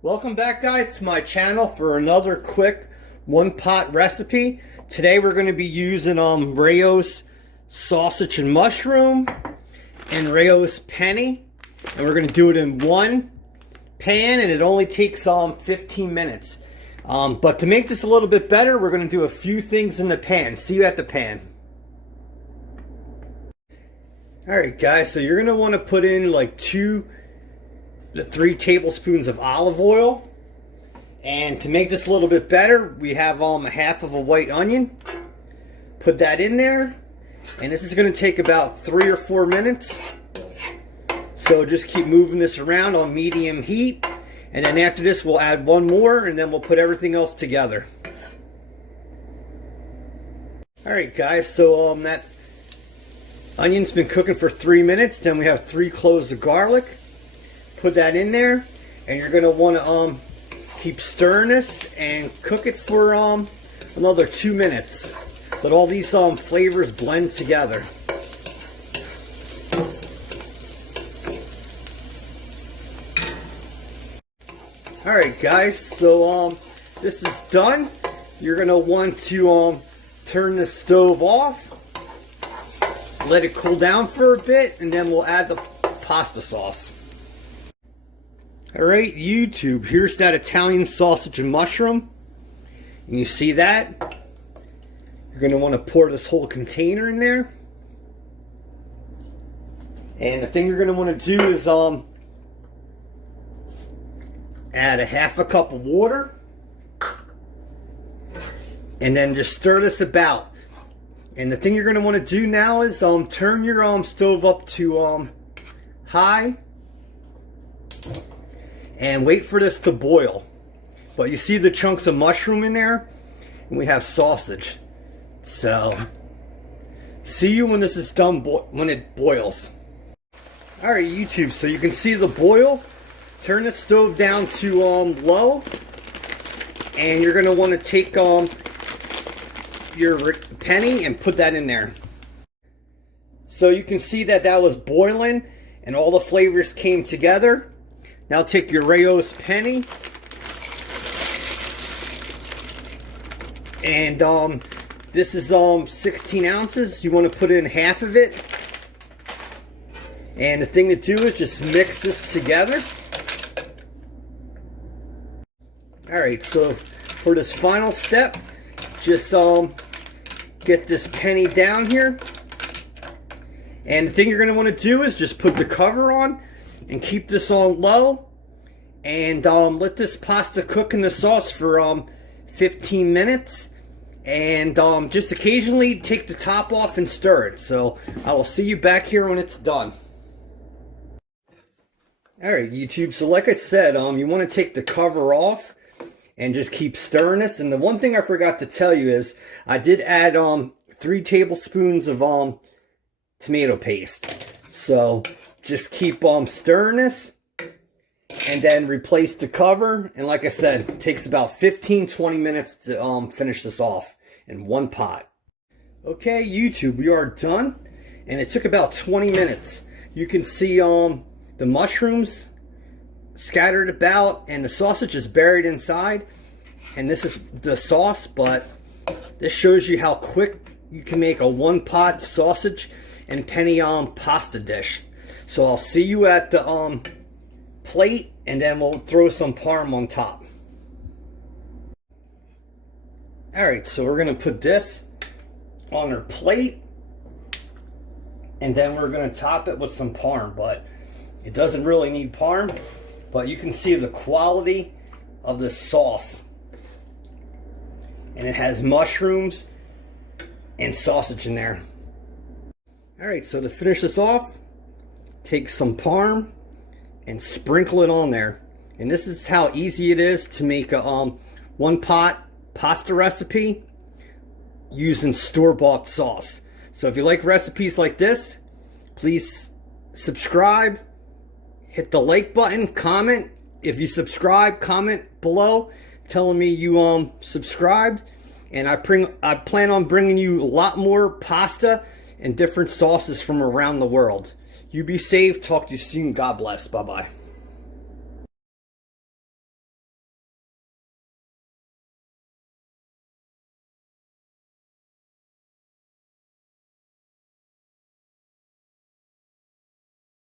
Welcome back, guys, to my channel for another quick one-pot recipe. Today we're going to be using Rayo's sausage and mushroom and Rayo's penne, and we're going to do it in one pan, and it only takes 15 minutes. But to make this a little bit better, we're going to do a few things in the pan. See you at the pan. Alright guys, so you're going to want to put in like 2 to 3 tablespoons of olive oil. And to make this a little bit better, we have a half of a white onion. Put that in there. And this is going to take about 3 or 4 minutes. So just keep moving this around on medium heat. And then after this, we'll add one more, and then we'll put everything else together. Alright guys, so that onion's been cooking for 3 minutes. Then we have 3 cloves of garlic. Put that in there, and you're going to want to keep stirring this and cook it for another 2 minutes. Let all these flavors blend together. Alright guys, so this is done. You're going to want to turn the stove off. Let it cool down for a bit, and then we'll add the pasta sauce. Alright YouTube, here's that Italian sausage and mushroom. And you see that? You're going to want to pour this whole container in there. And the thing you're going to want to do is add a half a cup of water. And then just stir this about. And the thing you're going to want to do now is turn your stove up to high. And wait for this to boil. But you see the chunks of mushroom in there? And we have sausage. So, see you when this is done, when it boils. Alright YouTube, so you can see the boil. Turn the stove down to low. And you're going to want to take your penne and put that in there. So you can see that that was boiling and all the flavors came together. Now take your Rayo's penne, and this is 16 ounces. You want to put in half of it, and the thing to do is just mix this together. Alright, so for this final step, just get this penne down here, and the thing you're going to want to do is just put the cover on and keep this on low, and let this pasta cook in the sauce for 15 minutes, and just occasionally take the top off and stir it. So I will see you back here when it's done. Alright YouTube, so like I said, you want to take the cover off and just keep stirring this. And the one thing I forgot to tell you is I did add 3 tablespoons of tomato paste. So just keep stirring this, and then replace the cover. And like I said, it takes about 15-20 minutes to finish this off in one pot. Okay YouTube, we are done, and it took about 20 minutes. You can see the mushrooms scattered about, and the sausage is buried inside. And this is the sauce, but this shows you how quick you can make a one-pot sausage and penne pasta dish. So I'll see you at the plate, and then we'll throw some parm on top. Alright, so we're going to put this on our plate, and then we're going to top it with some parm. But it doesn't really need parm, but you can see the quality of the sauce. And it has mushrooms and sausage in there. Alright, so to finish this off, take some parm and sprinkle it on there. And this is how easy it is to make a one-pot pasta recipe using store-bought sauce. So if you like recipes like this, please subscribe, hit the like button, comment. If you subscribe, comment below telling me you subscribed. And I plan on bringing you a lot more pasta and different sauces from around the world. You be safe. Talk to you soon. God bless. Bye-bye.